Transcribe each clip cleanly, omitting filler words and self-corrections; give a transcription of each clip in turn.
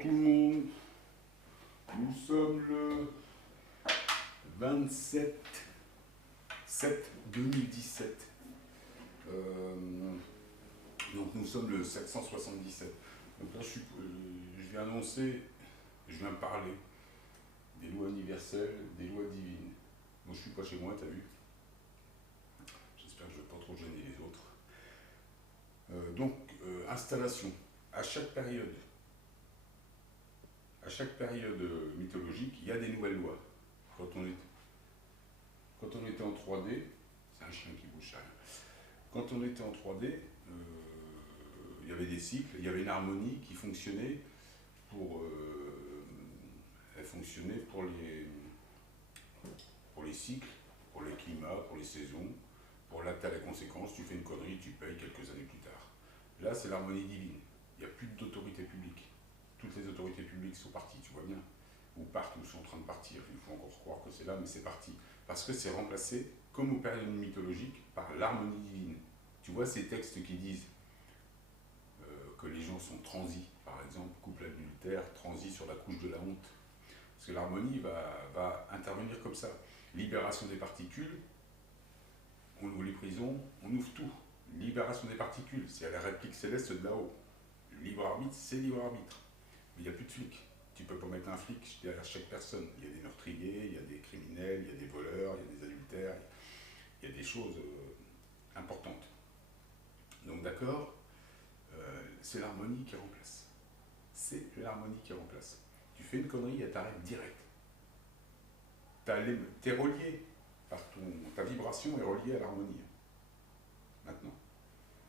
tout le monde, nous sommes le 27/7/2017. Donc nous sommes le 777. Donc là je viens annoncer, je viens parler des lois universelles, des lois divines. Moi je suis pas chez moi, t'as vu? J'espère que je ne vais pas trop gêner les autres. Installation. À chaque période mythologique, il y a des nouvelles lois. Quand on était en 3D, c'est un chien qui bouge ça. Quand on était en 3D, il y avait des cycles, il y avait une harmonie qui fonctionnait elle fonctionnait pour les cycles, pour les climats, pour les saisons. Pour l'acte à la conséquence, tu fais une connerie, tu payes quelques années plus tard. Là, c'est l'harmonie divine. Il n'y a plus d'autorité publique. Toutes les autorités publiques sont parties, tu vois bien. Ou partent, ou sont en train de partir. Il faut encore croire que c'est là, mais c'est parti. Parce que c'est remplacé, comme aux périodes mythologiques, par l'harmonie divine. Tu vois ces textes qui disent que les gens sont transis, par exemple, couple adultère, transis sur la couche de la honte. Parce que l'harmonie va intervenir comme ça. Libération des particules, on ouvre les prisons, on ouvre tout. Libération des particules, c'est à la réplique céleste de là-haut. Libre arbitre, c'est libre arbitre. Mais il n'y a plus de flics. Tu ne peux pas mettre un flic derrière chaque personne. Il y a des meurtriers, il y a des criminels, il y a des voleurs, il y a des adultères, il y a des choses importantes. Donc d'accord, c'est l'harmonie qui remplace. C'est l'harmonie qui remplace. Tu fais une connerie, elle t'arrête direct. T'es relié par ta vibration est reliée à l'harmonie. Maintenant.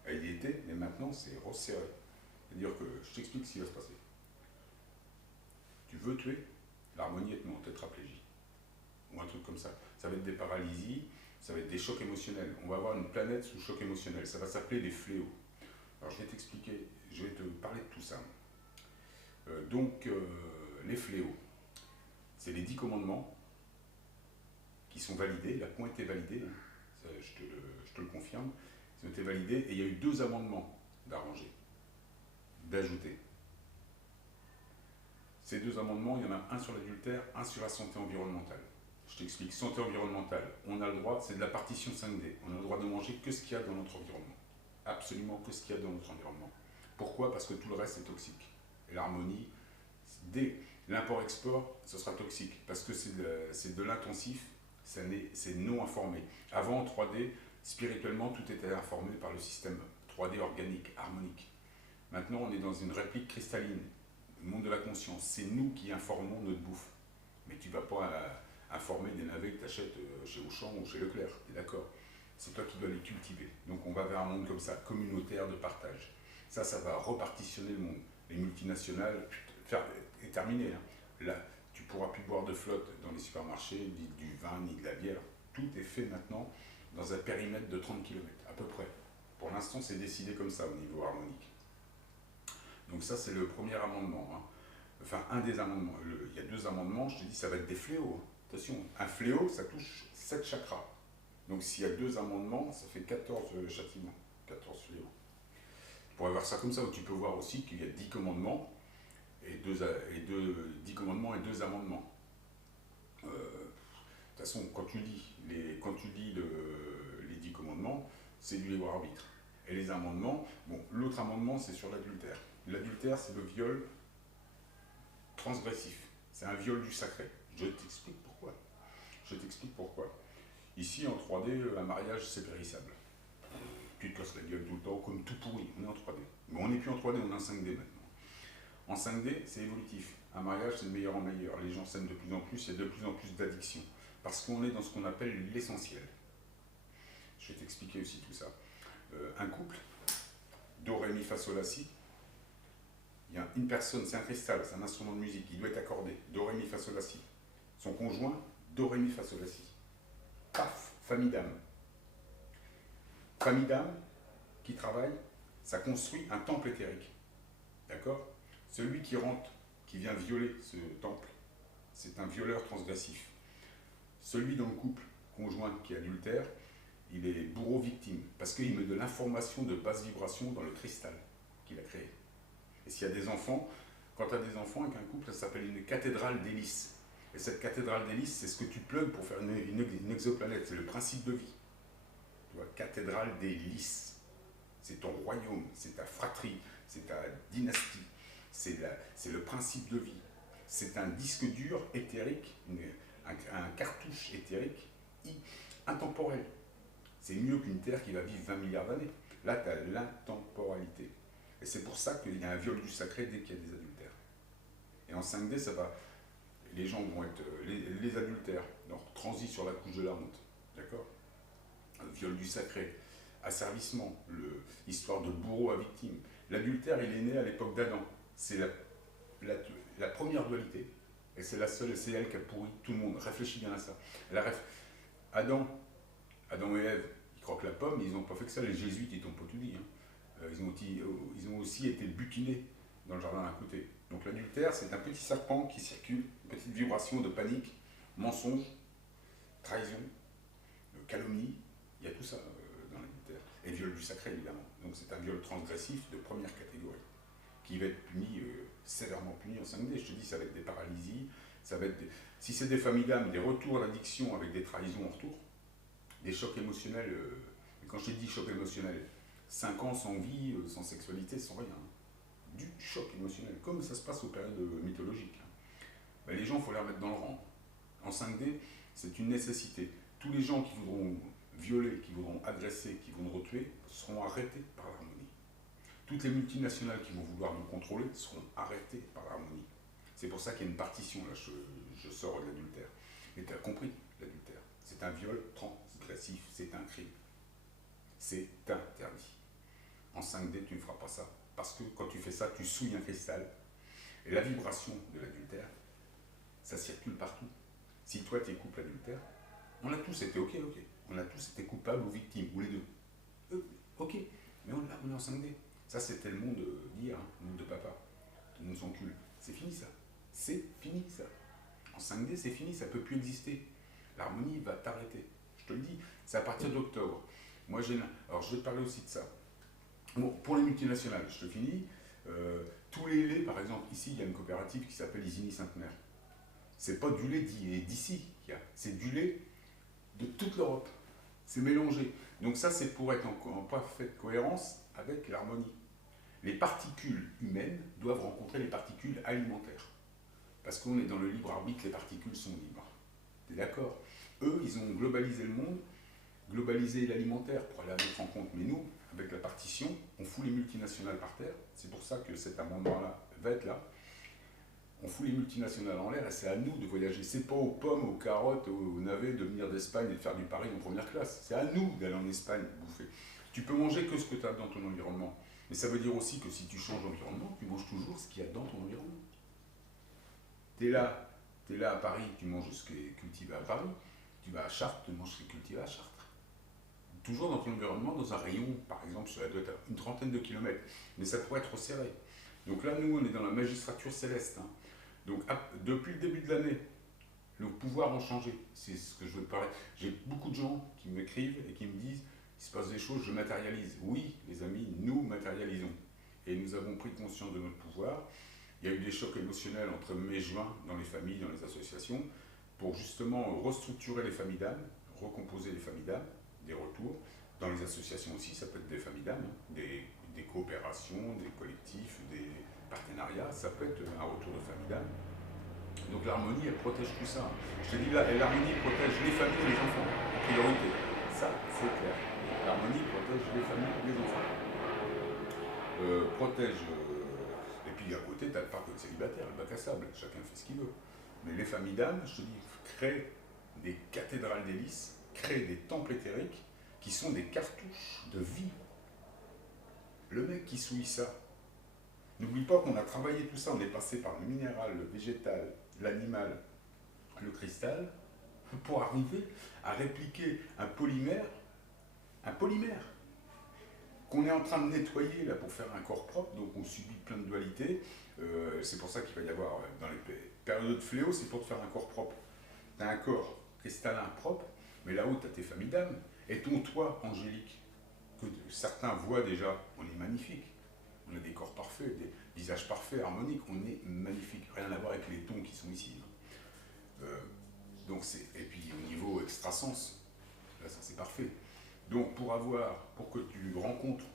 Elle y était, mais maintenant c'est resserré. C'est-à-dire que je t'explique ce qui va se passer. Tu veux tuer, l'harmonie est non, tétraplégie. Ou un truc comme ça. Ça va être des paralysies, ça va être des chocs émotionnels. On va avoir une planète sous choc émotionnel. Ça va s'appeler les fléaux. Alors je vais t'expliquer, je vais te parler de tout ça. Les fléaux, c'est les 10 commandements qui sont validés, ils ont été validés, hein. Ça, je te le confirme, ils ont été validés et il y a eu 2 amendements d'arranger, d'ajouter. Ces 2 amendements, il y en a un sur l'adultère, un sur la santé environnementale. Je t'explique, santé environnementale, on a le droit, c'est de la partition 5D, on a le droit de manger que ce qu'il y a dans notre environnement. Absolument que ce qu'il y a dans notre environnement. Pourquoi? Parce que tout le reste est toxique. Et l'harmonie, dès l'import-export, ce sera toxique, parce que c'est de l'intensif, c'est non informé. Avant, en 3D, spirituellement, tout était informé par le système 3D organique, harmonique. Maintenant, on est dans une réplique cristalline, le monde de la conscience. C'est nous qui informons notre bouffe. Mais tu ne vas pas informer des navets que tu achètes chez Auchan ou chez Leclerc, tu es d'accord? C'est toi qui dois les cultiver. Donc on va vers un monde comme ça, communautaire de partage. Ça va repartitionner le monde. Les multinationales, est terminé. Hein. Là, tu ne pourras plus boire de flotte dans les supermarchés, ni du vin, ni de la bière. Tout est fait maintenant dans un périmètre de 30 km, à peu près. Pour l'instant, c'est décidé comme ça au niveau harmonique. Donc ça, c'est le premier amendement. Hein. Enfin, un des amendements. Il y a 2 amendements, je te dis, ça va être des fléaux. Hein. Attention, un fléau, ça touche 7 chakras. Donc s'il y a 2 amendements, ça fait 14 châtiments, 14 fléaux. Tu pourrais voir ça comme ça, où tu peux voir aussi qu'il y a 10 commandements, et 10 commandements et 2 amendements. De toute façon, quand tu lis les 10 commandements, c'est du libre arbitre. Et les amendements, bon, l'autre amendement, c'est sur l'adultère. L'adultère, c'est le viol transgressif. C'est un viol du sacré. Je t'explique pourquoi. Ici, en 3D, un mariage, c'est périssable. Tu te casses la gueule tout le temps, comme tout pourri. On est en 3D. Mais on n'est plus en 3D, on est en 5D maintenant. En 5D, c'est évolutif. Un mariage, c'est de meilleur en meilleur. Les gens s'aiment de plus en plus, il y a de plus en plus d'addiction. Parce qu'on est dans ce qu'on appelle l'essentiel. Je vais t'expliquer aussi tout ça. Un couple, do, ré, mi, fa, sol, la, si. Il y a une personne, c'est un cristal, c'est un instrument de musique, il doit être accordé. Do, ré, mi, fa, sol, la, si. Son conjoint, do, ré, mi, fa, sol, la, si. Paf, famille d'âme. Famille d'âme qui travaille, ça construit un temple éthérique. D'accord? Celui qui rentre, qui vient violer ce temple, c'est un violeur transgressif. Celui dans le couple conjoint qui est adultère, il est bourreau-victime, parce qu'il met de l'information de basse vibration dans le cristal qu'il a créé. Et s'il y a des enfants, quand tu as des enfants avec un couple, ça s'appelle une cathédrale d'hélice. Et cette cathédrale d'hélice, c'est ce que tu plugues pour faire une exoplanète. C'est le principe de vie. Tu vois, cathédrale d'hélice. C'est ton royaume, c'est ta fratrie, c'est ta dynastie. C'est le principe de vie. C'est un disque dur éthérique, un cartouche éthérique intemporel. C'est mieux qu'une Terre qui va vivre 20 milliards d'années. Là, tu as l'intemporalité. Et c'est pour ça qu'il y a un viol du sacré dès qu'il y a des adultères. Et en 5D, ça va. Les gens vont être. Les adultères, donc transit sur la couche de la honte. D'accord? Viol du sacré, asservissement, histoire de bourreau à victime. L'adultère, il est né à l'époque d'Adam. C'est la première dualité. Et c'est la seule, et c'est elle qui a pourri tout le monde. Réfléchis bien à ça. Adam et Ève, ils croquent la pomme, ils n'ont pas fait que ça. Les jésuites, ils t'ont pas tout dit. Hein. Ils ont aussi été butinés dans le jardin d'à côté. Donc l'adultère, c'est un petit serpent qui circule, une petite vibration de panique, mensonge, trahison, calomnie. Il y a tout ça dans l'adultère. Et viol du sacré, évidemment. Donc c'est un viol transgressif de première catégorie, qui va être puni, sévèrement puni en 5D. Je te dis, ça va être des paralysies, ça va être si c'est des familles d'âme, des retours à l'addiction avec des trahisons en retour, des chocs émotionnels. Et quand je te dis choc émotionnel, 5 ans sans vie, sans sexualité, sans rien. Hein. Du choc émotionnel, comme ça se passe aux périodes mythologiques. Hein. Ben, les gens, il faut les remettre dans le rang. En 5D, c'est une nécessité. Tous les gens qui voudront violer, qui voudront agresser, qui voudront tuer, seront arrêtés par l'harmonie. Toutes les multinationales qui vont vouloir nous contrôler seront arrêtées par l'harmonie. C'est pour ça qu'il y a une partition, là, je sors de l'adultère. Et tu as compris, l'adultère. C'est un viol transgressif, c'est un crime. C'est interdit. En 5D, tu ne feras pas ça. Parce que quand tu fais ça, tu souilles un cristal. Et la vibration de l'adultère, ça circule partout. Si toi, tu es couple adultère, on a tous été ok. On a tous été coupables ou victimes, ou les deux. Ok, mais on est en 5D. Ça, c'était le monde d'hier, hein, le monde de papa. Tout le monde s'encule. C'est fini, ça. C'est fini, ça. En 5D, c'est fini, ça ne peut plus exister. L'harmonie va t'arrêter. Je te le dis, c'est à partir d'octobre. Moi, alors, je vais te parler aussi de ça. Bon, pour les multinationales, je te finis. Tous les laits, par exemple, ici, il y a une coopérative qui s'appelle Isigny-Sainte-Mère. C'est pas du lait d'ici qu'il y a, c'est du lait de toute l'Europe. C'est mélangé. Donc ça, c'est pour être en parfaite cohérence avec l'harmonie. Les particules humaines doivent rencontrer les particules alimentaires. Parce qu'on est dans le libre arbitre, les particules sont libres. T'es d'accord? Eux, ils ont globalisé le monde, globalisé l'alimentaire pour aller à notre rencontre. Mais nous, avec la partition, on fout les multinationales par terre. C'est pour ça que cet amendement-là va être là. On fout les multinationales en l'air et c'est à nous de voyager. C'est pas aux pommes, aux carottes, aux navets de venir d'Espagne et de faire du Paris en première classe. C'est à nous d'aller en Espagne bouffer. Tu peux manger que ce que tu as dans ton environnement. Mais ça veut dire aussi que si tu changes d'environnement, tu manges toujours ce qu'il y a dans ton environnement. Tu es là à Paris, tu manges ce qui est cultivé à Paris. Tu vas à Chartres, tu manges ce qui est cultivé à Chartres. Toujours dans ton environnement, dans un rayon, par exemple, ça doit être à une trentaine de kilomètres. Mais ça pourrait être resserré. Donc là, nous, on est dans la magistrature céleste. Hein. Donc, depuis le début de l'année, le pouvoir a changé. C'est ce que je veux te parler. J'ai beaucoup de gens qui m'écrivent et qui me disent il se passe des choses, je matérialise. Oui, les amis, nous matérialisons. Et nous avons pris conscience de notre pouvoir. Il y a eu des chocs émotionnels entre mai et juin dans les familles, dans les associations, pour justement restructurer les familles d'âmes, recomposer les familles d'âmes, des retours. Dans les associations aussi, ça peut être des familles d'âmes, des coopérations, des collectifs, des partenariats, ça peut être un retour de famille d'âme. Donc l'harmonie, elle protège tout ça. Je te dis là, l'harmonie protège les familles et les enfants, en priorité. Ça, c'est clair. L'harmonie protège les familles et les enfants. Et puis à côté, tu as le parc de célibataires, le bac à sable, chacun fait ce qu'il veut. Mais les familles d'âme, je te dis, créent des cathédrales d'hélice, créent des temples éthériques qui sont des cartouches de vie. Le mec qui souille ça, n'oublie pas qu'on a travaillé tout ça, on est passé par le minéral, le végétal, l'animal, le cristal, pour arriver à répliquer un polymère qu'on est en train de nettoyer là, pour faire un corps propre, donc on subit plein de dualités. C'est pour ça qu'il va y avoir, dans les périodes de fléau, c'est pour te faire un corps propre. Tu as un corps cristallin propre, mais là-haut, tu as tes familles d'âmes, et ton toit angélique, que certains voient déjà, on est magnifique. On a des corps parfaits, des ciselage parfait, harmonique, on est magnifique. Rien à voir avec les tons qui sont ici. Donc et puis au niveau extrasens, là ça c'est parfait. Donc pour que tu rencontres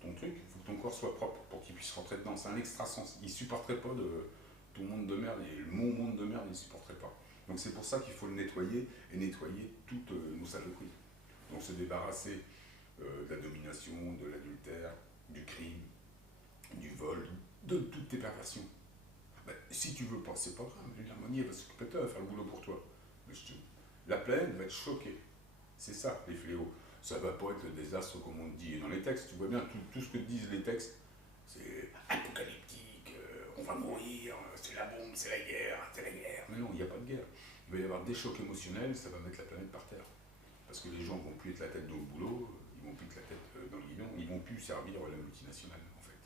ton truc, il faut que ton corps soit propre pour qu'il puisse rentrer dedans. C'est un extrasens. Il ne supporterait pas ton monde de merde, et mon monde de merde, il ne supporterait pas. Donc c'est pour ça qu'il faut le nettoyer et nettoyer toutes nos saloperies. Donc se débarrasser de la domination, de l'adultère, du crime, du vol, de toutes tes perversions. Ben, si tu veux pas, c'est pas grave, l'harmonie va s'occuper de toi, elle va faire le boulot pour toi. La planète va être choquée. C'est ça, les fléaux. Ça va pas être le désastre comme on dit dans les textes. Tu vois bien, tout ce que disent les textes, c'est apocalyptique, on va mourir, c'est la bombe, c'est la guerre, c'est la guerre. Mais non, il n'y a pas de guerre. Il va y avoir des chocs émotionnels, ça va mettre la planète par terre. Parce que les gens vont plus être la tête dans le boulot, ils vont plus être la tête dans le guidon, ils vont plus servir la multinationale en fait.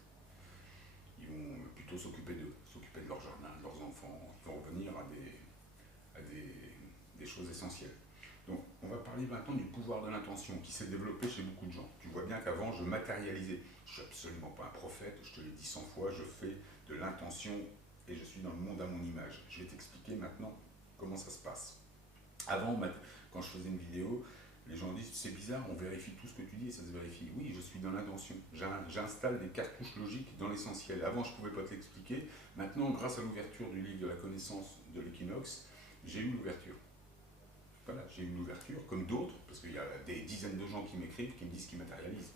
Ils vont plutôt s'occuper de leur jardin, de leurs enfants, ils vont revenir à des choses essentielles. Donc on va parler maintenant du pouvoir de l'intention qui s'est développé chez beaucoup de gens. Tu vois bien qu'avant je matérialisais, je suis absolument pas un prophète, je te l'ai dit 100 fois, je fais de l'intention et je suis dans le monde à mon image. Je vais t'expliquer maintenant comment ça se passe. Avant, quand je faisais une vidéo, les gens disent c'est bizarre, on vérifie tout ce que tu dis et ça se vérifie. Oui, je suis dans l'intention. J'installe des cartouches logiques dans l'essentiel. Avant, je ne pouvais pas te l'expliquer. Maintenant, grâce à l'ouverture du livre de la connaissance de l'équinoxe, j'ai eu l'ouverture. Voilà, j'ai eu l'ouverture, comme d'autres, parce qu'il y a des dizaines de gens qui m'écrivent, qui me disent qu'ils matérialisent.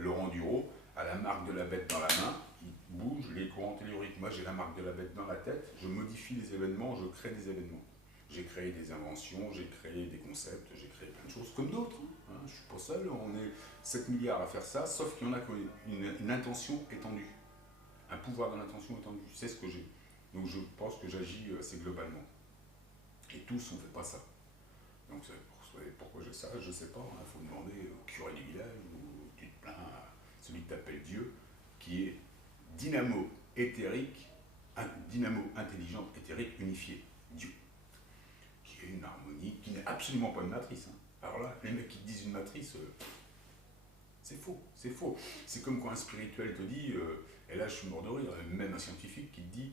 Laurent Duro a la marque de la bête dans la main, il bouge, les courants telluriques. Moi, j'ai la marque de la bête dans la tête, je modifie les événements, je crée des événements. J'ai créé des inventions, j'ai créé des concepts, j'ai créé plein de choses, comme d'autres. Hein. Je ne suis pas seul, on est 7 milliards à faire ça, sauf qu'il y en a qui ont une intention étendue. Un pouvoir de l'intention étendue, c'est ce que j'ai. Donc je pense que j'agis assez globalement. Et tous, on ne fait pas ça. Donc pourquoi j'ai ça, je ne sais pas. Il faut demander au curé du village, ou tu te plains à celui qui t'appelle Dieu, qui est dynamo éthérique, dynamo intelligent éthérique unifié, Dieu. Une harmonie qui n'est absolument pas une matrice. Hein. Alors là, les mecs qui te disent une matrice, c'est faux, c'est faux. C'est comme quand un spirituel te dit, et là je suis mort de rire, même un scientifique qui te dit,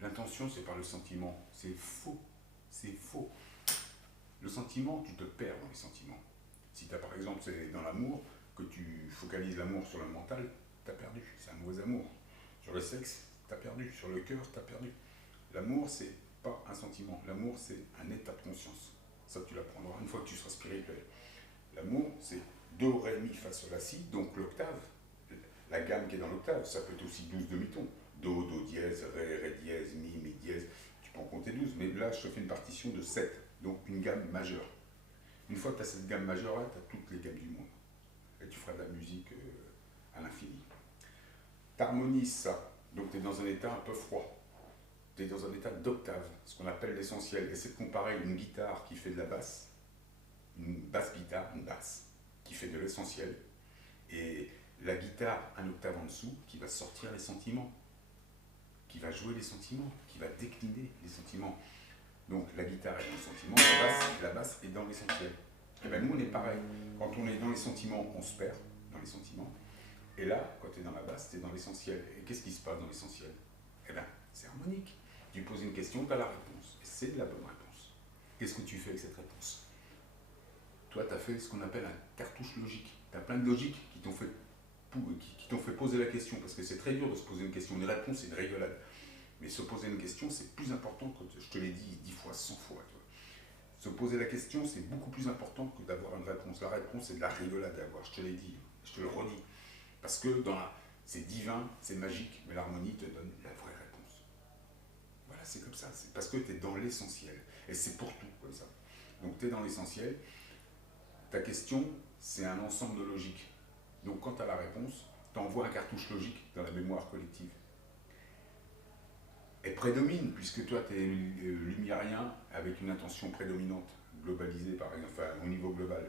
l'intention c'est par le sentiment. C'est faux, c'est faux. Le sentiment, tu te perds dans les sentiments. Si tu as par exemple, c'est dans l'amour, que tu focalises l'amour sur le mental, tu as perdu, c'est un mauvais amour. Sur le sexe, tu as perdu, sur le cœur, tu as perdu. L'amour, c'est pas un sentiment. L'amour, c'est un état de conscience. Ça, tu l'apprendras une fois que tu seras spirituel. L'amour, c'est Do, Ré, Mi, Fa, Sol, La, Si, donc l'octave. La gamme qui est dans l'octave, ça peut être aussi 12 demi-tons. Do, Do dièse, Ré, Ré dièse, Mi, Mi dièse. Tu peux en compter 12, mais là, je te fais une partition de 7, donc une gamme majeure. Une fois que tu as cette gamme majeure-là, tu as toutes les gammes du monde. Et tu feras de la musique à l'infini. Tu harmonises ça, donc tu es dans un état un peu froid. Tu es dans un état d'octave, ce qu'on appelle l'essentiel. Et c'est de comparer une guitare qui fait de la basse, une basse guitare, une basse, qui fait de l'essentiel, et la guitare un octave en dessous, qui va sortir les sentiments, qui va jouer les sentiments, qui va décliner les sentiments. Donc la guitare est dans le sentiment, la basse est dans l'essentiel. Et bien nous on est pareil. Quand on est dans les sentiments, on se perd dans les sentiments. Et là, quand tu es dans la basse, tu es dans l'essentiel. Et qu'est-ce qui se passe dans l'essentiel? Eh bien, c'est harmonique. Tu poses une question, tu as la réponse. Et c'est de la bonne réponse. Qu'est-ce que tu fais avec cette réponse? Toi, tu as fait ce qu'on appelle un cartouche logique. Tu as plein de logiques qui t'ont fait poser la question, parce que c'est très dur de se poser une question. Une réponse, c'est une rigolade. Mais se poser une question, c'est plus important que, je te l'ai dit 10 fois, 100 fois. Toi. Se poser la question, c'est beaucoup plus important que d'avoir une réponse. La réponse, c'est de la rigolade à avoir, je te l'ai dit, je te le redis. Parce que c'est divin, c'est magique, mais l'harmonie te donne la vraie réponse. Voilà, c'est comme ça. C'est parce que tu es dans l'essentiel. Et c'est pour tout comme ça. Donc tu es dans l'essentiel. Ta question, c'est un ensemble de logiques. Donc quand tu as la réponse, tu envoies un cartouche logique dans la mémoire collective. Elle prédomine, puisque toi, tu es lumérien avec une intention prédominante, globalisée par exemple, enfin, au niveau global.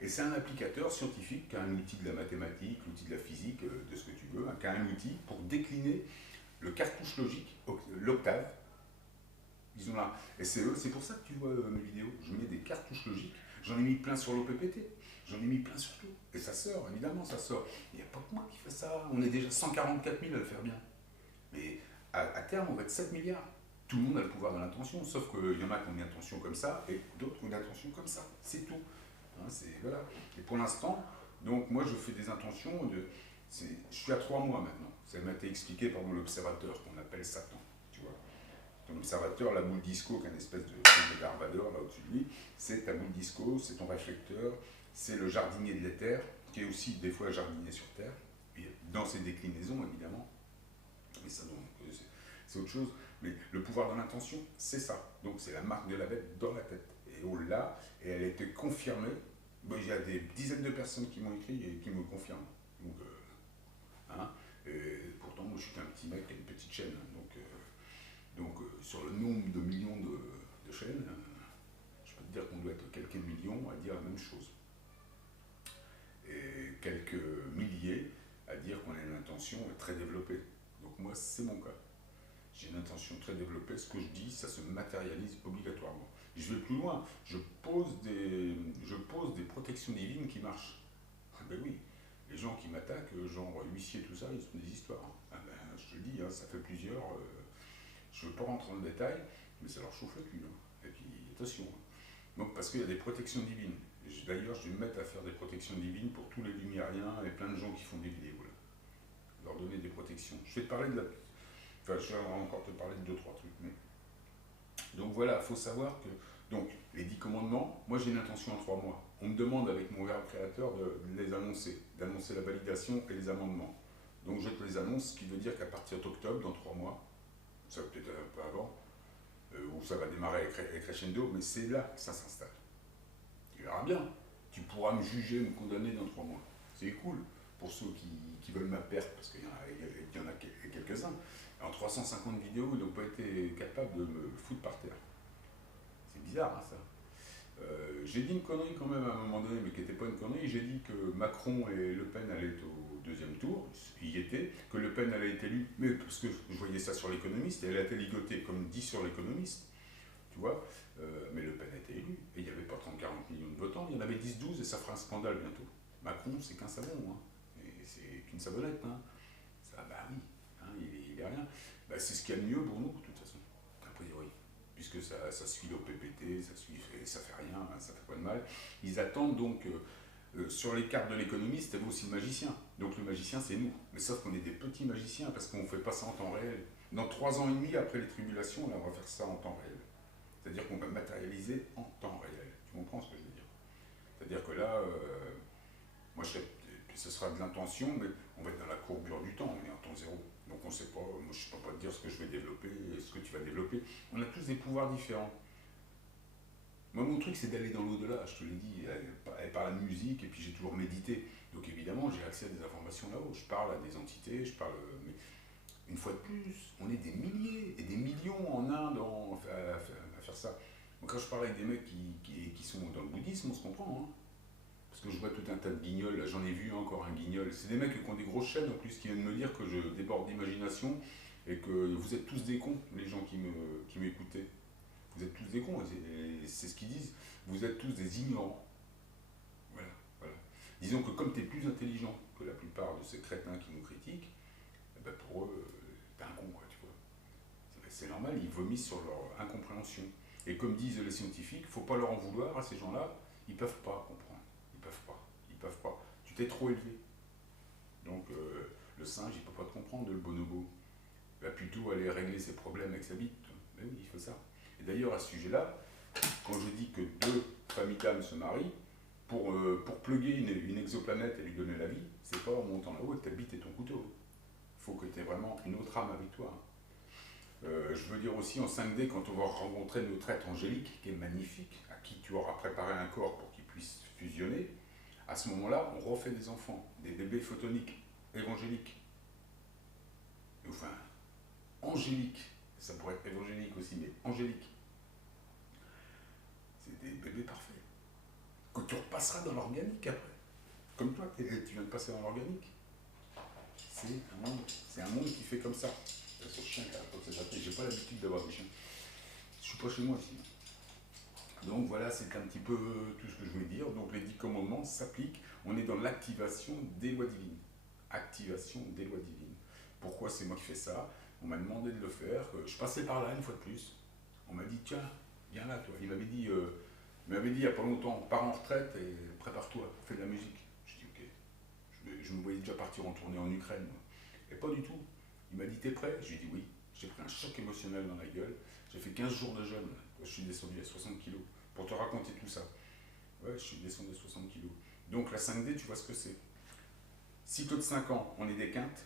Et c'est un applicateur scientifique qui a un outil de la mathématique, l'outil de la physique, de ce que tu veux, qui a un outil pour décliner le cartouche logique, l'octave. Ils ont là. Et c'est pour ça que tu vois mes vidéos, je mets des cartouches logiques, j'en ai mis plein sur l'OPPT. J'en ai mis plein sur tout. Et ça sort, évidemment, ça sort. Il n'y a pas que moi qui fais ça. On est déjà 144 000 à le faire bien. Mais à terme, on va être 7 milliards. Tout le monde a le pouvoir de l'intention, sauf qu'il y en a qui ont une intention comme ça et d'autres qui ont une intention comme ça. C'est tout. Hein, voilà. Et pour l'instant, donc moi je fais des intentions de. Je suis à 3 mois maintenant. Ça m'a été expliqué par l'observateur qu'on appelle Satan. Tu vois. Ton observateur, la boule disco, qui est une espèce de Darvador là au-dessus de lui, c'est ta boule disco, c'est ton réflecteur, c'est le jardinier de l'éther, qui est aussi des fois jardinier sur Terre, et dans ses déclinaisons évidemment. Mais ça, donc, c'est autre chose. Mais le pouvoir de l'intention, c'est ça. Donc c'est la marque de la bête dans la tête. Et on l'a, et elle a été confirmée. Bon, il y a des dizaines de personnes qui m'ont écrit et qui me confirment. Donc, hein, et pourtant, moi, je suis qu'un petit mec qui a une petite chaîne. Donc sur le nombre de millions de chaînes, je peux te dire qu'on doit être quelques millions à dire la même chose. Et quelques milliers à dire qu'on a une intention très développée. Donc moi, c'est mon cas. J'ai une intention très développée, ce que je dis, ça se matérialise obligatoirement. Je vais plus loin, je pose des protections divines qui marchent. Ah ben oui, les gens qui m'attaquent, genre huissier, tout ça, ils ont des histoires. Ah ben, je te dis, hein, ça fait plusieurs, je ne veux pas rentrer dans le détail, mais ça leur chauffe le cul. Hein. Et puis, attention. Hein. Donc, parce qu'il y a des protections divines. D'ailleurs, je vais me mettre à faire des protections divines pour tous les lumériens et plein de gens qui font des vidéos. Là. Leur donner des protections. Je vais te parler de la... Enfin, je vais encore te parler de 2-3 trucs. Mais... Donc voilà, il faut savoir que donc, les 10 commandements, moi j'ai une intention en 3 mois. On me demande avec mon verbe créateur de les annoncer, d'annoncer la validation et les amendements. Donc je te les annonce, ce qui veut dire qu'à partir d'octobre, dans 3 mois, ça va peut-être un peu avant, où ça va démarrer avec crescendo, mais c'est là que ça s'installe. Tu verras bien, tu pourras me juger, me condamner dans 3 mois. C'est cool pour ceux qui veulent ma perte, parce qu'il y en a quelques-uns. En 350 vidéos, ils n'ont pas été capables de me foutre par terre. C'est bizarre, hein, ça. J'ai dit une connerie quand même à un moment donné, mais qui n'était pas une connerie. J'ai dit que Macron et Le Pen allaient au deuxième tour, il y était, que Le Pen allait être élu, mais parce que je voyais ça sur l'Économiste, et elle a été ligotée, comme dit sur l'Économiste, tu vois, mais Le Pen a été élu, et il n'y avait pas 30-40 millions de votants, il y en avait 10-12, et ça fera un scandale bientôt. Macron, c'est qu'un savon, hein, et c'est qu'une savonnette, hein. Ça, bah oui, hein, il est rien. Bah, c'est ce qu'il y a de mieux pour nous, de toute façon, a priori. Puisque ça suit l'OPPT, ça fait rien, hein, ça fait pas de mal. Ils attendent donc, sur les cartes de l'économiste, il y avait aussi le magicien. Donc le magicien, c'est nous. Mais sauf qu'on est des petits magiciens, parce qu'on ne fait pas ça en temps réel. Dans 3 ans et demi, après les tribulations, là, on va faire ça en temps réel. C'est-à-dire qu'on va matérialiser en temps réel. Tu comprends ce que je veux dire? C'est-à-dire que là, moi, ce sera de l'intention, mais on va être dans la courbure du temps, on est en temps zéro. Donc on ne sait pas, moi je ne peux pas te dire ce que je vais développer, ce que tu vas développer. On a tous des pouvoirs différents. Moi mon truc c'est d'aller dans l'au-delà, je te l'ai dit, par la musique, et puis j'ai toujours médité. Donc évidemment j'ai accès à des informations là-haut. Je parle à des entités, je parle... Mais une fois de plus, on est des milliers et des millions en Inde à faire ça. Donc quand je parle avec des mecs qui sont dans le bouddhisme, on se comprend, hein. Parce que je vois tout un tas de guignols, là j'en ai vu encore un guignol. C'est des mecs qui ont des grosses chaînes en plus qui viennent me dire que je déborde d'imagination et que vous êtes tous des cons, les gens qui m'écoutaient. Vous êtes tous des cons, c'est ce qu'ils disent. Vous êtes tous des ignorants. Voilà, voilà. Disons que comme tu es plus intelligent que la plupart de ces crétins qui nous critiquent, eh ben pour eux, t'es un con, quoi, tu vois. C'est normal, ils vomissent sur leur incompréhension. Et comme disent les scientifiques, il ne faut pas leur en vouloir à ces gens-là, ils ne peuvent pas comprendre. Ils peuvent pas. Tu t'es trop élevé. Donc le singe, il ne peut pas te comprendre, le bonobo. Il va plutôt aller régler ses problèmes avec sa bite. Mais oui, il fait ça. Et d'ailleurs, à ce sujet-là, quand je dis que 2 familles d'âmes se marient, pour plugger une exoplanète et lui donner la vie, c'est pas en montant là-haut avec ta bite et ton couteau. Il faut que tu aies vraiment une autre âme avec toi. Je veux dire aussi en 5D, quand on va rencontrer notre être angélique, qui est magnifique, à qui tu auras préparé un corps pour qu'il puisse fusionner, à ce moment-là, on refait des enfants, des bébés photoniques, évangéliques. Enfin, angéliques, ça pourrait être évangélique aussi, mais angéliques. C'est des bébés parfaits. Que tu repasseras dans l'organique après. Comme toi, tu viens de passer dans l'organique. C'est un monde qui fait comme ça. Ce chien qui a pas de j'ai pas l'habitude d'avoir des chiens. Je suis pas chez moi ici. Donc voilà, c'est un petit peu tout ce que je voulais dire. Donc les 10 commandements s'appliquent. On est dans l'activation des lois divines. Activation des lois divines. Pourquoi c'est moi qui fais ça? On m'a demandé de le faire. Je passais par là une fois de plus. On m'a dit, tiens, viens là, toi. Il m'avait dit il n'y a pas longtemps, pars en retraite et prépare-toi, fais de la musique. Je dis, ok. Je me voyais déjà partir en tournée en Ukraine. Moi. Et pas du tout. Il m'a dit, t'es prêt? Je lui ai dit oui. J'ai pris un choc émotionnel dans la gueule. J'ai fait 15 jours de jeûne. Je suis descendu à 60 kilos. Pour te raconter tout ça. Ouais, je suis descendu à 60 kilos. Donc la 5D, tu vois ce que c'est. Cycle de 5 ans, on est des quintes.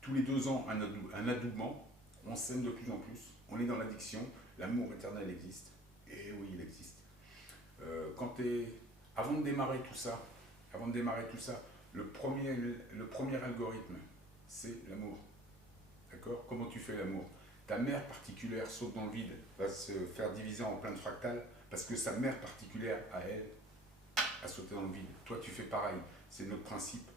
Tous les 2 ans, un adoubement. On s'aime de plus en plus. On est dans l'addiction. L'amour éternel existe. Et oui, il existe. Quand t'es... Avant de démarrer tout ça, le premier algorithme, c'est l'amour. D'accord? Comment tu fais l'amour? Ta mère particulière saute dans le vide, va se faire diviser en plein de fractales, parce que sa mère particulière, à elle, a sauté dans le vide. Toi, tu fais pareil. C'est notre principe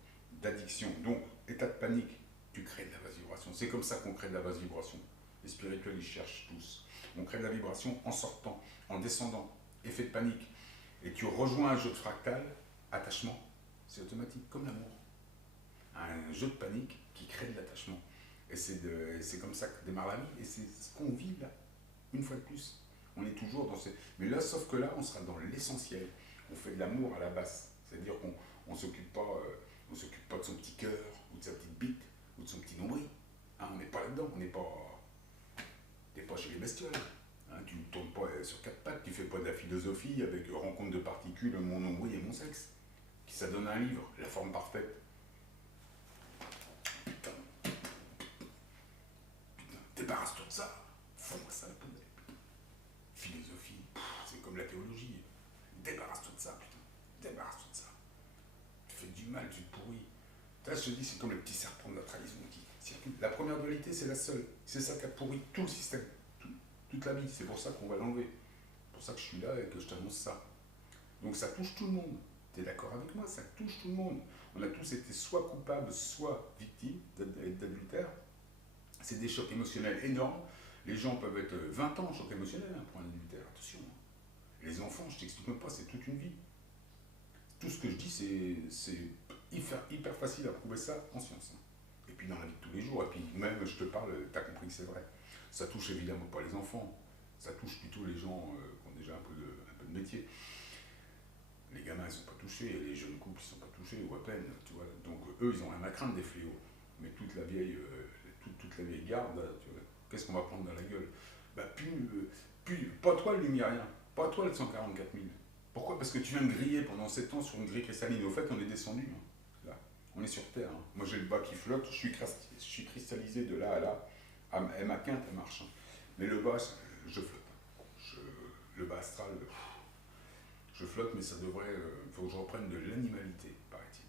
d'addiction. Donc, état de panique, tu crées de la basse vibration. C'est comme ça qu'on crée de la basse vibration. Les spirituels, ils cherchent tous. On crée de la vibration en sortant, en descendant. Effet de panique. Et tu rejoins un jeu de fractal, attachement, c'est automatique, comme l'amour. Un jeu de panique qui crée de l'attachement. Et c'est comme ça que démarre la vie. Et c'est ce qu'on vit là, une fois de plus. On est toujours dans ces... Mais là, sauf que là, on sera dans l'essentiel. On fait de l'amour à la base. C'est-à-dire qu'on ne s'occupe pas de son petit cœur, ou de sa petite bite, ou de son petit nombril. Hein, on n'est pas là-dedans. T'es pas chez les bestioles. Hein, tu ne tournes pas sur 4 pattes, tu ne fais pas de la philosophie avec rencontre de particules, mon nombril et mon sexe. Qui ça donne un livre, la forme parfaite. Putain, débarrasse-toi de ça. Fous-moi ça la poubelle. Philosophie, c'est comme la théologie. Débarrasse-toi de ça, putain. Débarrasse-toi de ça. Tu fais du mal, tu te pourris. Là, je te dis, c'est comme le petit serpent de la trahison qui circule. La première dualité, c'est la seule. C'est ça qui a pourri tout le système. Toute la vie. C'est pour ça qu'on va l'enlever. C'est pour ça que je suis là et que je t'annonce ça. Donc ça touche tout le monde. Tu es d'accord avec moi? Ça touche tout le monde. On a tous été soit coupables, soit victimes d'adultère. C'est des chocs émotionnels énormes. Les gens peuvent être 20 ans en choc émotionnel hein, pour un adultère. Attention. Les enfants, je t'explique même pas, c'est toute une vie. Tout ce que je dis, c'est hyper facile à prouver ça en science. Hein. Et puis dans la vie de tous les jours. Et puis même, je te parle, tu as compris que c'est vrai. Ça touche évidemment pas les enfants. Ça touche plutôt les gens qui ont déjà un peu de métier. Les gamins, ils ne sont pas touchés, les jeunes couples, ils ne sont pas touchés, ou à peine, tu vois. Donc eux, ils ont rien à craindre des fléaux. Mais toute la vieille garde, tu vois, qu'est-ce qu'on va prendre dans la gueule? Bah, pas toi le lumérien, pas toi le 144 000. Pourquoi? Parce que tu viens de griller pendant 7 ans sur une grille cristalline. Au fait, on est descendu. Hein. Là, on est sur Terre. Hein. Moi, j'ai le bas qui flotte, je suis cristallisé de là à là. Et ma quinte, elle marche. Hein. Mais le bas, je flotte. Le bas astral, je flotte, mais ça devrait. Il faut que je reprenne de l'animalité, paraît-il.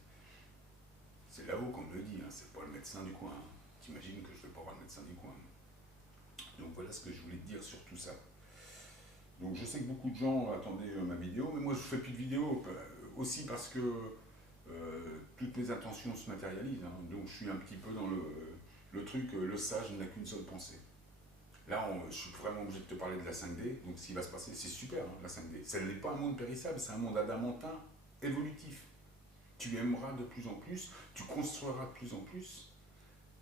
C'est là-haut qu'on me le dit, hein, c'est pas le médecin du coin. Hein. T'imagines que je ne vais pas voir le médecin du coin. Donc voilà ce que je voulais te dire sur tout ça. Donc je sais que beaucoup de gens attendaient ma vidéo, mais moi je ne fais plus de vidéos, aussi parce que toutes mes intentions se matérialisent. Hein. Donc je suis un petit peu dans le truc, le sage n'a qu'une seule pensée. Là, je suis vraiment obligé de te parler de la 5D, donc ce qui va se passer, c'est super, hein, la 5D. Ça n'est pas un monde périssable, c'est un monde adamantin, évolutif. Tu aimeras de plus en plus, tu construiras de plus en plus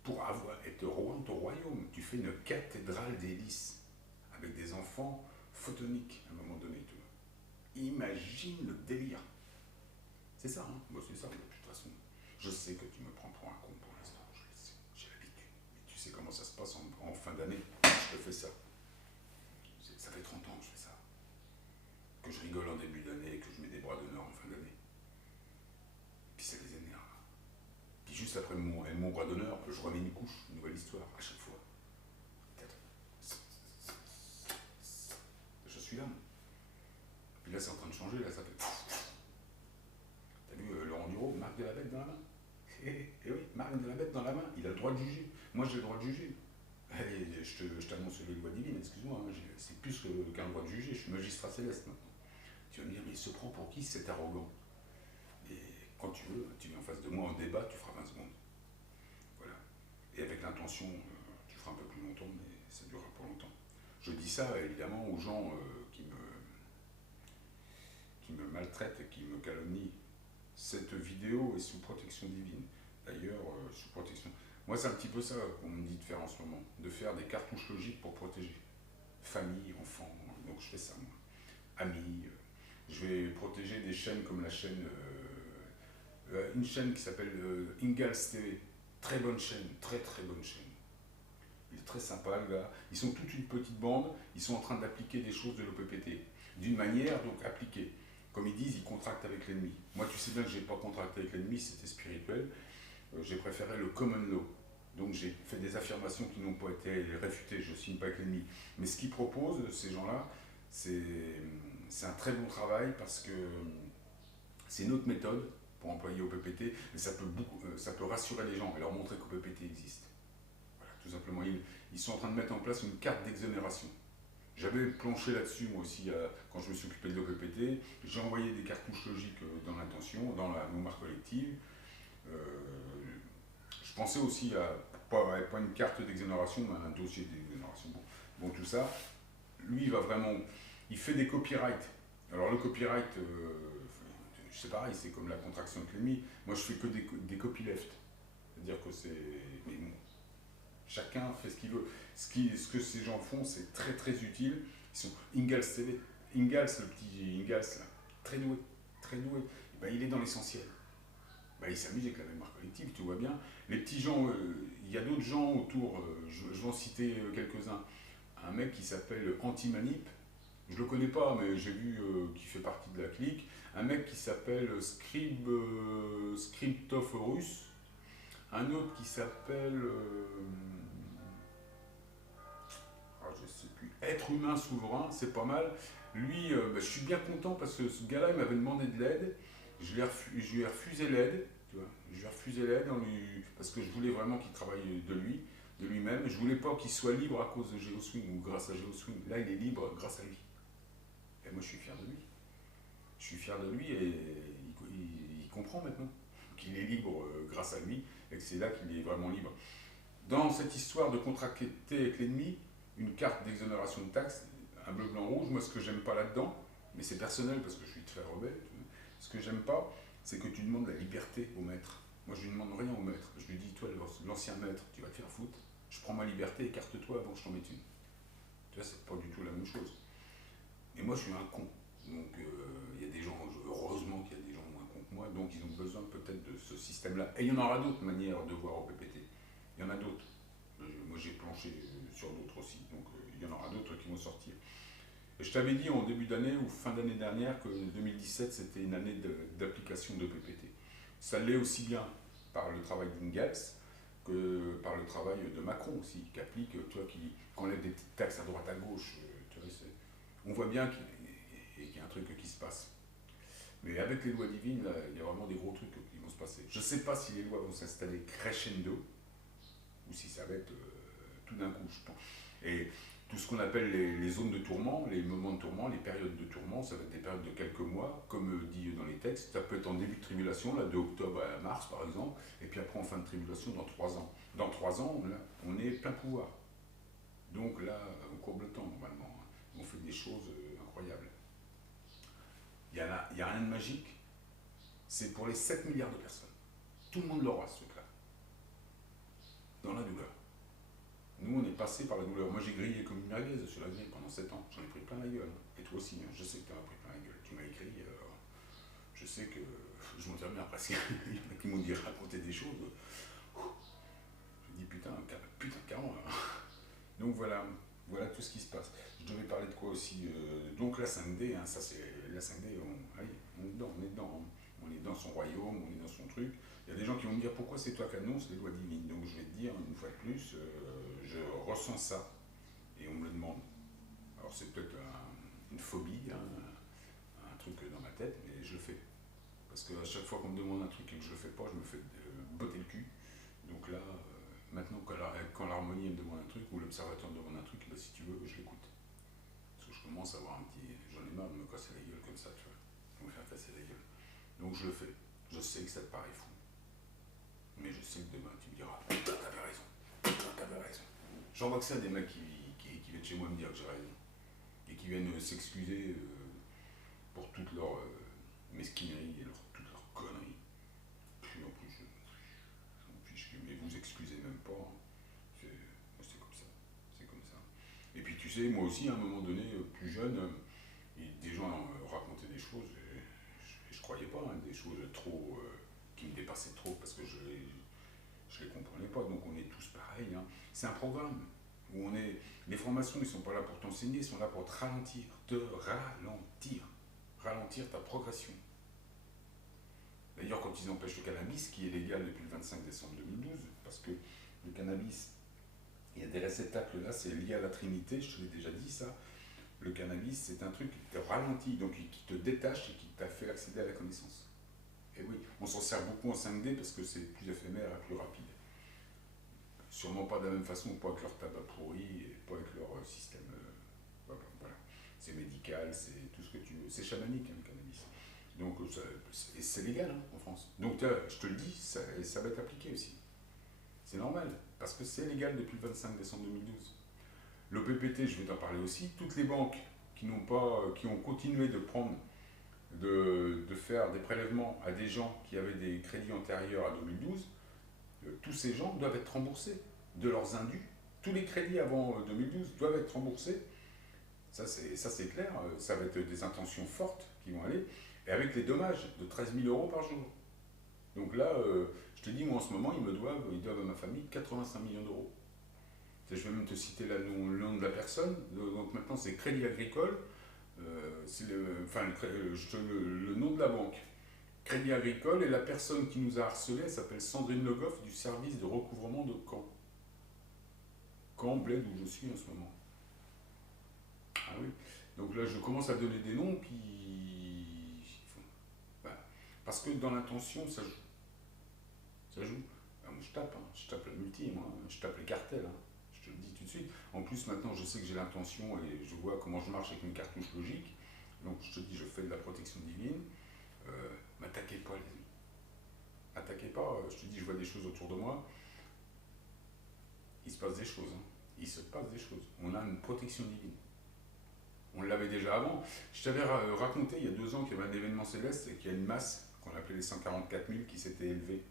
pour être roi de ton royaume. Tu fais une cathédrale d'hélices avec des enfants photoniques à un moment donné. Tu vois. Imagine le délire. C'est ça, hein. Moi, c'est ça, de toute façon. Je sais que tu me prends pour un con pour l'instant, je le sais, j'ai l'habitude. Mais tu sais comment ça se passe en fin d'année. Je te fais ça. Ça fait 30 ans que je fais ça. Que je rigole en début d'année, que je mets des bras d'honneur en fin d'année. Puis ça les énerve. Puis juste après mon bras d'honneur, je remets une couche, une nouvelle histoire, à chaque fois. Je suis là. Puis là, c'est en train de changer, là, ça fait... T'as vu Laurent Duro, Marc de la Bête dans la main? Eh oui, Marc de la Bête dans la main, il a le droit de juger. Moi, j'ai le droit de juger. Et je t'annonce les lois divines, excuse-moi, hein, c'est plus qu'un droit de juger, je suis magistrat céleste maintenant. Tu vas me dire, mais il se prend pour qui cet arrogant? Et quand tu veux, tu viens en face de moi en débat, tu feras 20 secondes. Voilà. Et avec l'intention, tu feras un peu plus longtemps, mais ça durera pas longtemps. Je dis ça évidemment aux gens qui me maltraite et qui me calomnie, cette vidéo est sous protection divine. D'ailleurs, sous protection. Moi, c'est un petit peu ça qu'on me dit de faire en ce moment, de faire des cartouches logiques pour protéger. Famille, enfants, donc je fais ça, moi. Amis, je vais protéger des chaînes comme la chaîne, une chaîne qui s'appelle Ingalls TV. Très bonne chaîne, très très bonne chaîne. Il est très sympa, le gars. Ils sont toute une petite bande, ils sont en train d'appliquer des choses de l'OPPT. D'une manière, donc, appliquée. Comme ils disent, ils contractent avec l'ennemi. Moi, tu sais bien que je n'ai pas contracté avec l'ennemi, c'était spirituel. J'ai préféré le common law. Donc j'ai fait des affirmations qui n'ont pas été réfutées, je ne signe pas avec l'ennemi. Mais ce qu'ils proposent, ces gens-là, c'est un très bon travail parce que c'est une autre méthode pour employer OPPT, mais ça peut rassurer les gens et leur montrer qu'OPPT existe. Voilà, tout simplement, ils sont en train de mettre en place une carte d'exonération. J'avais planché là-dessus moi aussi quand je me suis occupé de l'OPPT. J'ai envoyé des cartouches logiques dans l'intention, dans la mémoire collective. Je pensais aussi à, pas une carte d'exonération, mais un dossier d'exonération. Bon, tout ça, lui, il va vraiment, il fait des copyrights. Alors le copyright, c'est pareil, c'est comme la contraction avec l'ennemi. Moi, je fais que des copyleft. C'est-à-dire que c'est... Mais bon, chacun fait ce qu'il veut. Ce que ces gens font, c'est très très utile. Ils sont Ingalls TV. Ingalls, le petit Ingalls, là, très doué, très doué. Et ben, il est dans l'essentiel. Ben, il s'amuse avec la mémoire collective, tu vois bien. Les petits gens, il y a d'autres gens autour, je vais en citer quelques-uns. Un mec qui s'appelle Antimanip, je le connais pas, mais j'ai vu qu'il fait partie de la clique. Un mec qui s'appelle Scriptophorus. Un autre qui s'appelle, je sais plus, Être humain souverain, c'est pas mal. Lui, je suis bien content parce que ce gars-là, il m'avait demandé de l'aide. Je lui ai refusé l'aide. Je lui ai refusé l'aide parce que je voulais vraiment qu'il travaille de lui-même. Je voulais pas qu'il soit libre à cause de GeoSwing ou grâce à GeoSwing. Là, il est libre grâce à lui. Et moi, je suis fier de lui. Je suis fier de lui et il comprend maintenant qu'il est libre grâce à lui et que c'est là qu'il est vraiment libre. Dans cette histoire de contracter avec l'ennemi, une carte d'exonération de taxes, un bleu, blanc, rouge, moi, ce que j'aime pas là-dedans, mais c'est personnel parce que je suis très rebelle, ce que j'aime pas, c'est que tu demandes la liberté au maître. Moi, je lui demande rien au maître. Je lui dis, toi, l'ancien maître, tu vas te faire foutre. Je prends ma liberté, écarte-toi avant que je t'en mette une. Tu vois, c'est pas du tout la même chose. Et moi, je suis un con. Donc, il y a des gens, heureusement qu'il y a des gens moins cons que moi, donc ils ont besoin peut-être de ce système-là. Et il y en aura d'autres manières de voir au PPT. Il y en a d'autres. Moi, j'ai planché sur d'autres aussi. Donc, il y en aura d'autres qui vont sortir. Et je t'avais dit en début d'année ou fin d'année dernière que 2017 c'était une année d'application de PPT. Ça l'est aussi bien par le travail d'Ingalls que par le travail de Macron aussi, qui applique, tu vois, qui enlève des taxes à droite à gauche. Tu vois, on voit bien qu'il y a un truc qui se passe. Mais avec les lois divines, là, il y a vraiment des gros trucs qui vont se passer. Je ne sais pas si les lois vont s'installer crescendo ou si ça va être tout d'un coup, je pense. Et tout ce qu'on appelle les zones de tourment, les moments de tourment, les périodes de tourment, ça va être des périodes de quelques mois, comme dit dans les textes. Ça peut être en début de tribulation, là, de octobre à mars par exemple, et puis après en fin de tribulation dans 3 ans. Dans 3 ans, là, on est plein pouvoir. Donc là, on courbe le temps normalement. On fait des choses incroyables. Il n'y a rien de magique. C'est pour les 7 milliards de personnes. Tout le monde l'aura, ce truc-là. Dans la douleur. Nous, on est passé par la douleur. Moi, j'ai grillé comme une merguez sur la grille pendant 7 ans. J'en ai pris plein la gueule. Et toi aussi, hein. Je sais que tu en as pris plein la gueule. Tu m'as écrit. Je sais que je m'en termine après. Il y en a qui m'ont dit raconter des choses. Je dis putain, carrément. Donc voilà tout ce qui se passe. Je devais parler de quoi aussi. Donc la 5D, hein, ça c'est la 5D, on est dedans. On est dans son royaume, on est dans son truc. Il y a des gens qui vont me dire pourquoi c'est toi qui annonces les lois divines. Donc je vais te dire une fois de plus, je ressens ça et on me le demande. Alors c'est peut-être une phobie, hein, un truc dans ma tête, mais je le fais. Parce qu'à chaque fois qu'on me demande un truc et que je le fais pas, je me fais botter le cul. Donc là, maintenant quand l'harmonie me demande un truc ou l'observateur me demande un truc, bah, si tu veux, je l'écoute. Parce que je commence à avoir un petit... J'en ai marre de me casser la gueule comme ça, tu vois. De me faire casser la gueule. Donc je le fais. Je sais que ça te paraît fou. Mais je sais que demain, tu me diras, putain, t'avais raison. Putain, t'avais raison. J'en vois que ça, des mecs qui viennent chez moi me dire que j'ai raison. Et qui viennent s'excuser pour toutes leurs mesquineries et toutes leurs conneries. Puis en plus, je m'en fiche, mais vous excusez même pas. Hein. C'est comme ça. C'est comme ça. Et puis tu sais, moi aussi, à un moment donné, plus jeune, des gens racontaient des choses, et je croyais pas, hein, des choses trop qui me dépassaient trop, parce que je les comprenais pas. Donc on est tous pareils. Hein. C'est un programme où on est. Les formations, ils sont pas là pour t'enseigner, ils sont là pour te ralentir, ralentir ta progression. D'ailleurs, quand ils empêchent le cannabis, qui est légal depuis le 25 décembre 2012, parce que le cannabis, il y a des réceptacles là, c'est lié à la Trinité, je te l'ai déjà dit ça. Le cannabis, c'est un truc qui te ralentit, donc qui te détache et qui t'a fait accéder à la connaissance. Et oui, on s'en sert beaucoup en 5D parce que c'est plus éphémère et plus rapide. Sûrement pas de la même façon, pas avec leur tabac pourri et pas avec leur système. Voilà. C'est médical, c'est tout ce que tu veux. C'est chamanique, hein, le cannabis. Donc c'est légal hein, en France. Donc je te le dis, ça va être appliqué aussi. C'est normal, parce que c'est légal depuis le 25 décembre 2012. Le PPT, je vais t'en parler aussi. Toutes les banques qui ont continué de faire des prélèvements à des gens qui avaient des crédits antérieurs à 2012, tous ces gens doivent être remboursés de leurs indus. Tous les crédits avant 2012 doivent être remboursés. Ça c'est clair, ça va être des intentions fortes qui vont aller, et avec les dommages de 13 000 € par jour. Donc là, je te dis, moi en ce moment, ils doivent à ma famille 85 millions d'euros. Je vais même te citer le nom de la personne. Donc maintenant, c'est Crédit Agricole, c'est le nom de la banque. Crédit Agricole, et la personne qui nous a harcelés, elle s'appelle Sandrine Le Goff du service de recouvrement de Caen. Caen, bled où je suis en ce moment. Ah oui. Donc là, je commence à donner des noms, puis... Bah, parce que dans l'intention, ça joue. Ça joue. Ah, moi, je tape la multi, moi. Je tape les cartels. Hein. Je te le dis tout de suite. En plus, maintenant, je sais que j'ai l'intention et je vois comment je marche avec une cartouche logique. Donc, je te dis, je fais de la protection divine. M'attaquez pas, les amis. Attaquez pas. Je te dis, je vois des choses autour de moi. Il se passe des choses. Hein. Il se passe des choses. On a une protection divine. On l'avait déjà avant. Je t'avais raconté il y a 2 ans qu'il y avait un événement céleste et qu'il y a une masse qu'on appelait les 144 000 qui s'était élevée.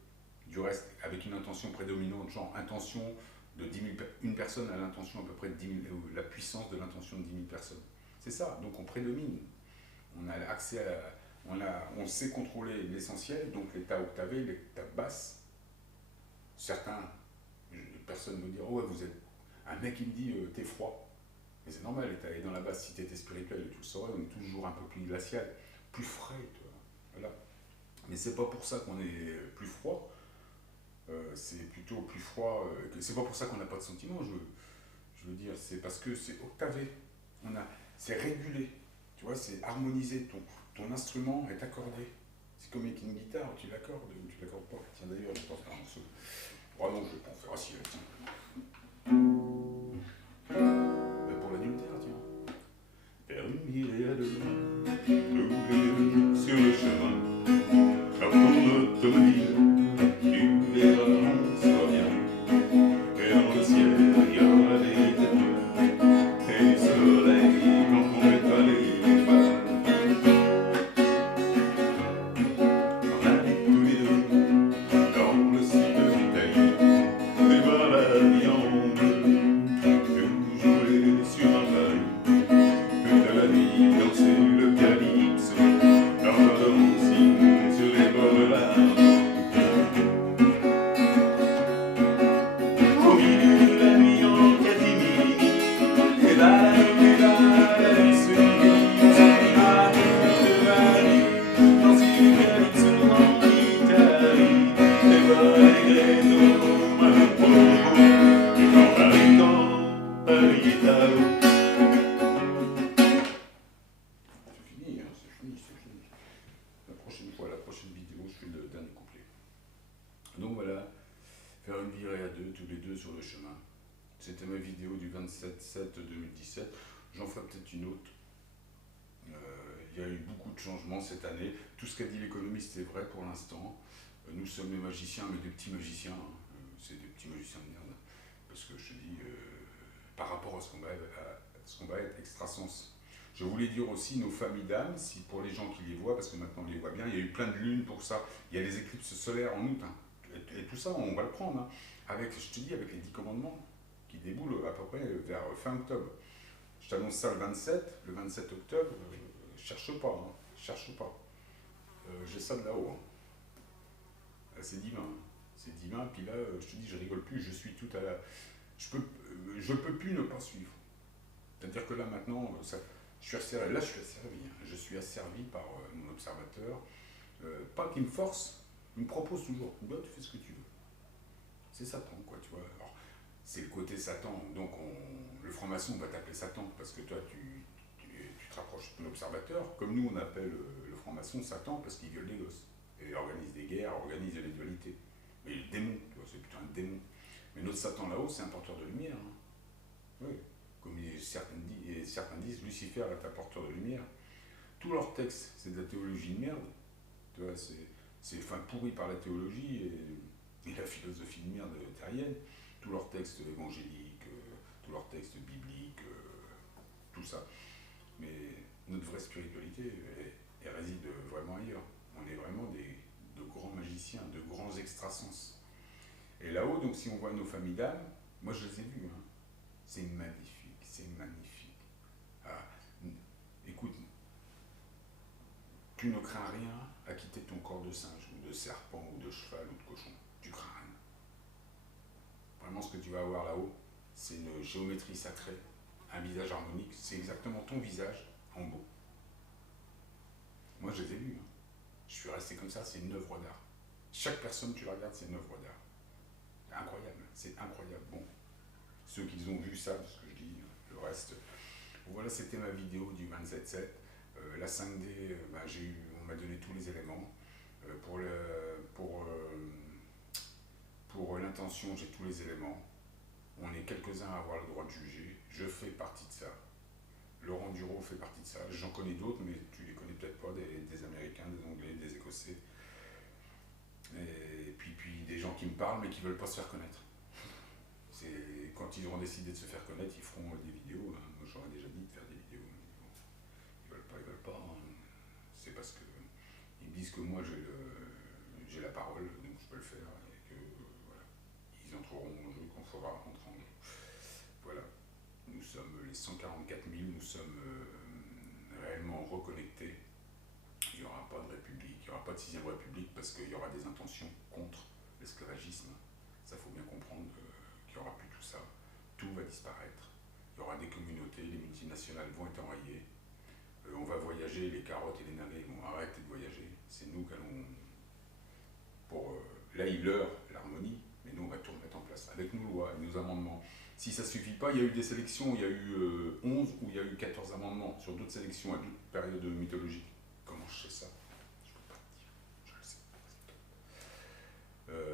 Du reste, avec une intention prédominante, genre intention de 10 000, une personne a l'intention à peu près de 10 000, la puissance de l'intention de 10 000 personnes. C'est ça, donc on prédomine. On a accès à on sait contrôler l'essentiel, donc l'état octavé, l'état basse. Certaines personnes me disent, oh ouais, vous êtes... Un mec qui me dit, t'es froid. Mais c'est normal, l'état est dans la basse, si t'étais spirituel, tu le saurais, on est toujours un peu plus glacial, plus frais, tu vois. Voilà. Mais c'est pas pour ça qu'on est plus froid. C'est plutôt plus froid, c'est pas pour ça qu'on n'a pas de sentiments, je veux dire, c'est parce que c'est octavé, c'est régulé, tu vois, c'est harmonisé, ton instrument est accordé, c'est comme avec une guitare, tu l'accordes ou tu l'accordes pas. Tiens d'ailleurs, je pense faire un morceau, oh non, je vais pas en faire, ah si, tiens. Mais pour l'adultère, tiens. Faire une virée à 2, sur le chemin, quand on automobile. Tu verras, on soit bien, et dans le ciel, il y aura des étoiles, et du soleil quand on mettra les balles. On allait tous les deux dans le sud de l'Italie, et voir la vie en bleu, nous jouer sur un paris, toute la nuit danser le calypso, dans un dancing sur les bords de la mer. La prochaine vidéo, je fais le dernier couplet. Donc voilà, faire une virée à 2, tous les deux sur le chemin. C'était ma vidéo du 27/7/2017. J'en ferai peut-être une autre. Il y a eu beaucoup de changements cette année. Tout ce qu'a dit l'économiste est vrai pour l'instant. Nous sommes des magiciens, mais des petits magiciens. C'est des petits magiciens de merde. Parce que je te dis, par rapport à ce qu'on va être extrasens. Je voulais dire aussi nos familles d'âmes, si pour les gens qui les voient, parce que maintenant on les voit bien, il y a eu plein de lunes pour ça. Il y a les éclipses solaires en août, hein. Et tout ça, on va le prendre. Hein. Avec, je te dis, avec les 10 commandements qui déboulent à peu près vers fin octobre. Je t'annonce ça le 27 octobre, cherche pas, hein, cherche pas. J'ai ça de là-haut. Hein. C'est divin. Hein. C'est divin, puis là, je te dis, je rigole plus, je suis tout à la. Je peux plus ne pas suivre. C'est-à-dire que là maintenant, je suis asservi, là je suis asservi. Hein. Je suis asservi par mon observateur. Pas qu'il me force, il me propose toujours. Bah, tu fais ce que tu veux. C'est Satan, quoi, tu vois. Alors, c'est le côté Satan. Donc, le franc-maçon va t'appeler Satan parce que toi, tu te rapproches de ton observateur. Comme nous, on appelle le franc-maçon Satan parce qu'il viole des gosses. Et organise des guerres, organise les dualités. Mais le démon, tu vois, c'est plutôt un démon. Mais notre Satan là-haut, c'est un porteur de lumière. Hein. Oui. Comme certains disent, Lucifer est un porteur de lumière. Tous leurs textes, c'est de la théologie de merde. Tu vois, c'est fin pourri par la théologie et la philosophie de merde terrienne. Tous leurs textes évangéliques, tous leurs textes bibliques, tout ça. Mais notre vraie spiritualité, elle réside vraiment ailleurs. On est vraiment de grands magiciens, de grands extrasens. Et là-haut, donc si on voit nos familles d'âmes, moi je les ai vus. Hein. C'est magnifique, c'est magnifique. Ah, écoute, tu ne crains rien à quitter ton corps de singe, ou de serpent, ou de cheval, ou de cochon. Tu crains rien. Vraiment, ce que tu vas avoir là-haut, c'est une géométrie sacrée, un visage harmonique. C'est exactement ton visage en beau. Moi, je les ai vus. Hein. Je suis resté comme ça, c'est une œuvre d'art. Chaque personne, tu la regardes, c'est une œuvre d'art. C'est incroyable, c'est incroyable. Bon, ceux qui ont vu ça, ce que je dis, le reste. Voilà, c'était ma vidéo du 27-7. La 5D, bah, on m'a donné tous les éléments. Pour l'intention, j'ai tous les éléments. On est quelques-uns à avoir le droit de juger. Je fais partie de ça. Laurent Duro fait partie de ça. J'en connais d'autres, mais tu les connais peut-être pas, des Américains, des Anglais, des Écossais. Et puis des gens qui me parlent, mais qui ne veulent pas se faire connaître. Quand ils auront décidé de se faire connaître, ils feront des vidéos. Hein. Moi, j'aurais déjà dit de faire des vidéos. Ils veulent pas. Hein. C'est parce que ils me disent que moi j'ai la parole, donc je peux le faire, et que voilà, ils entreront en jeu quand il faudra rentrer en jeu. Voilà, nous sommes les 144 000, nous sommes réellement reconnectés. Il n'y aura pas de république, il n'y aura pas de 6ème république parce qu'il y aura des intentions contre l'esclavagisme. Ça, faut bien comprendre qu'il n'y aura plus tout ça. Tout va disparaître. Il y aura des communautés, les multinationales vont être enrayées. On va voyager, les carottes et les navets vont arrêter de voyager. C'est nous qui allons. Là, ils leurrent l'harmonie, mais nous, on va tout remettre en place avec nos lois et nos amendements. Si ça ne suffit pas, il y a eu des sélections, il y a eu 11 ou il y a eu 14 amendements sur d'autres sélections à d'autres périodes mythologiques. Comment je sais ça? Je ne peux pas te dire, je le sais.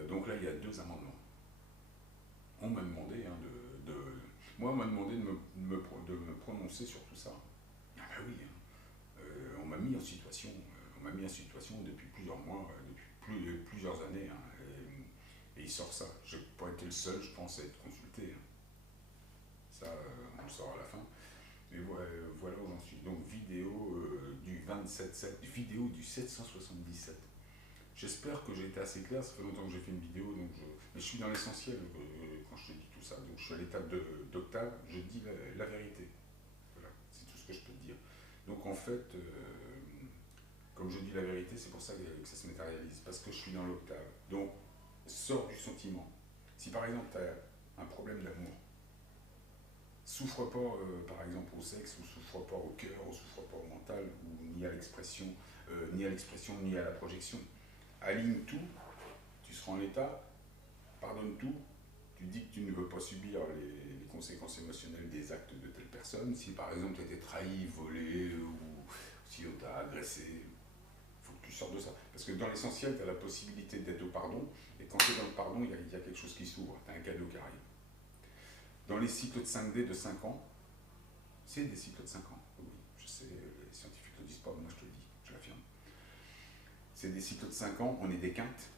Donc là, il y a 2 amendements. On m'a demandé moi, on m'a demandé de me prononcer sur tout ça. Ah ben oui, hein. On m'a mis en situation, depuis plusieurs mois, depuis plusieurs années, hein, et il sort ça. Je n'ai pas été le seul, je pense, à être consulté. Hein. Ça, on le saura à la fin. Mais voilà où j'en suis. Donc vidéo du 27-7, vidéo du 777. J'espère que j'ai été assez clair, ça fait longtemps que j'ai fait une vidéo, mais je suis dans l'essentiel quand je te dis tout ça. Donc je suis à l'étape d'octave, je dis la vérité. Voilà, c'est tout ce que je peux te dire. Donc en fait, comme je dis la vérité, c'est pour ça que ça se matérialise, parce que je suis dans l'octave. Donc, sors du sentiment. Si par exemple tu as un problème d'amour, souffre pas par exemple au sexe, ou souffre pas au cœur, ou souffre pas au mental, ou ni à l'expression, ni à la projection. Aligne tout, tu seras en état, pardonne tout, tu dis que tu ne veux pas subir les conséquences émotionnelles des actes de telle personne. Si par exemple tu as été trahi, volé, ou si on t'a agressé, il faut que tu sortes de ça. Parce que dans l'essentiel, tu as la possibilité d'être au pardon, et quand tu es dans le pardon, il y a quelque chose qui s'ouvre, tu as un cadeau qui arrive. Dans les cycles de 5D de 5 ans, c'est des cycles de 5 ans, oui, je sais, les scientifiques ne le disent pas, moi je te le dis, je l'affirme. C'est des cycles de 5 ans, on est des quintes.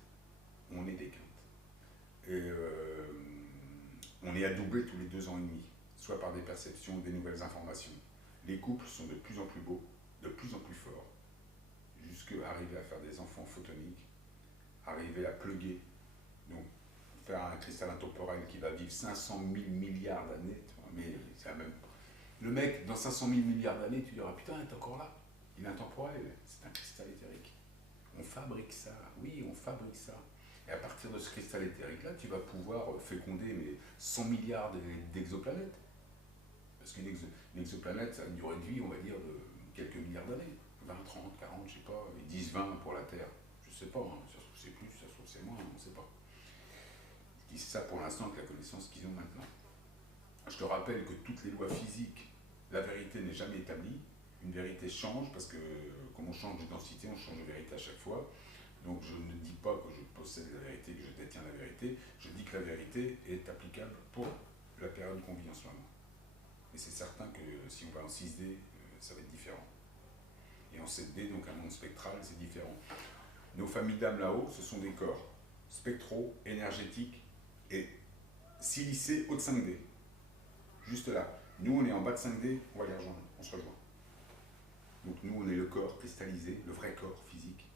On est des quintes. Et on est adoubé tous les 2 ans et demi, soit par des perceptions, des nouvelles informations. Les couples sont de plus en plus beaux, de plus en plus forts, jusqu'à arriver à faire des enfants photoniques, arriver à plugger, donc faire un cristal intemporel qui va vivre 500 000 milliards d'années. Mais c'est la même. Le mec, dans 500 000 milliards d'années, tu diras putain, il est encore là. Il est intemporel, c'est un cristal éthérique. On fabrique ça, oui, on fabrique ça. Et à partir de ce cristal éthérique-là, tu vas pouvoir féconder 100 milliards d'exoplanètes. Parce qu'une exoplanète, ça a une durée de vie, on va dire, de quelques milliards d'années. 20, 30, 40, je sais pas. Ils disent 20 pour la Terre. Je sais pas, hein. Ça se trouve c'est plus, ça se trouve c'est moins, on ne sait pas. Ils disent ça pour l'instant avec la connaissance qu'ils ont maintenant. Je te rappelle que toutes les lois physiques, la vérité n'est jamais établie. Une vérité change parce que, comme on change de densité, on change de vérité à chaque fois. Donc je ne dis pas que je possède la vérité, que je détiens la vérité. Je dis que la vérité est applicable pour la période qu'on vit en ce moment. Et c'est certain que si on va en 6D, ça va être différent. Et en 7D, donc un monde spectral, c'est différent. Nos familles d'âmes là-haut, ce sont des corps spectraux, énergétiques et silicés haut de 5D. Juste là. Nous, on est en bas de 5D, on va les rejoindre, on se rejoint. Donc nous, on est le corps cristallisé, le vrai corps physique.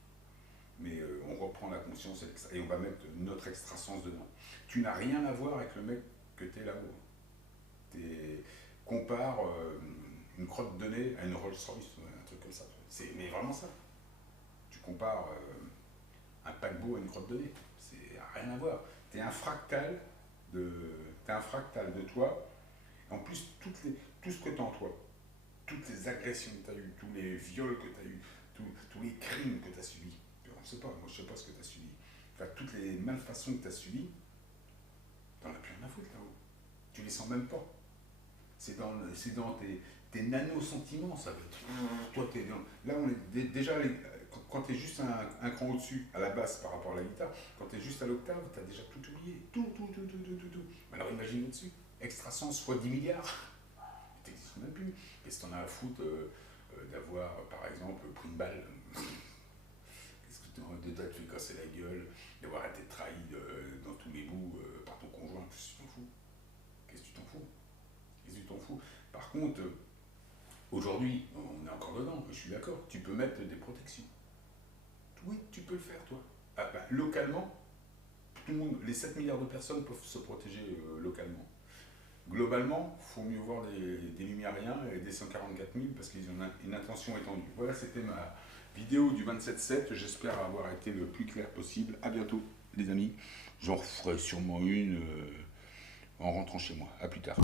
Mais on reprend la conscience et on va mettre notre extrasens dedans. Tu n'as rien à voir avec le mec que tu es là-haut. Compare une crotte de nez à une Rolls-Royce, un truc comme ça. Mais vraiment ça. Tu compares un paquebot à une crotte de nez. C'est rien à voir. Tu es un fractal de toi. En plus, tout ce que tu as en toi, toutes les agressions que tu as eues, tous les viols que tu as eus, tous les crimes que tu as subis, on ne sait pas, moi je ne sais pas ce que tu as subi, enfin toutes les malfaçons que tu as subies, tu n'en as plus rien à foutre là-haut. Tu les sens même pas. C'est dans tes nano-sentiments, ça veut être. Toi, là, on est déjà, quand tu es juste un cran au-dessus, à la basse par rapport à la guitare, quand tu es juste à l'octave, tu as déjà tout oublié. Tout. Alors imagine au-dessus. Extrasens fois 10 milliards. Tu n'existes même plus. Qu'est-ce que tu en as à foutre d'avoir, par exemple, pris une balle? Qu'est-ce que tu as te fait casser la gueule, d'avoir été trahi dans tous les bouts par ton conjoint? Qu'est-ce que tu t'en fous? Qu'est-ce que tu t'en fous? Qu'est-ce que tu t'en fous? Par contre, aujourd'hui, on est encore dedans, je suis d'accord, tu peux mettre des protections. Oui, tu peux le faire, toi. Ah, bah, localement, tout le monde, les 7 milliards de personnes peuvent se protéger localement. Globalement, il faut mieux voir des lumiériens et des 144 000 parce qu'ils ont une intention étendue. Voilà, c'était ma vidéo du 27/7. J'espère avoir été le plus clair possible. À bientôt, les amis. J'en referai sûrement une en rentrant chez moi. À plus tard.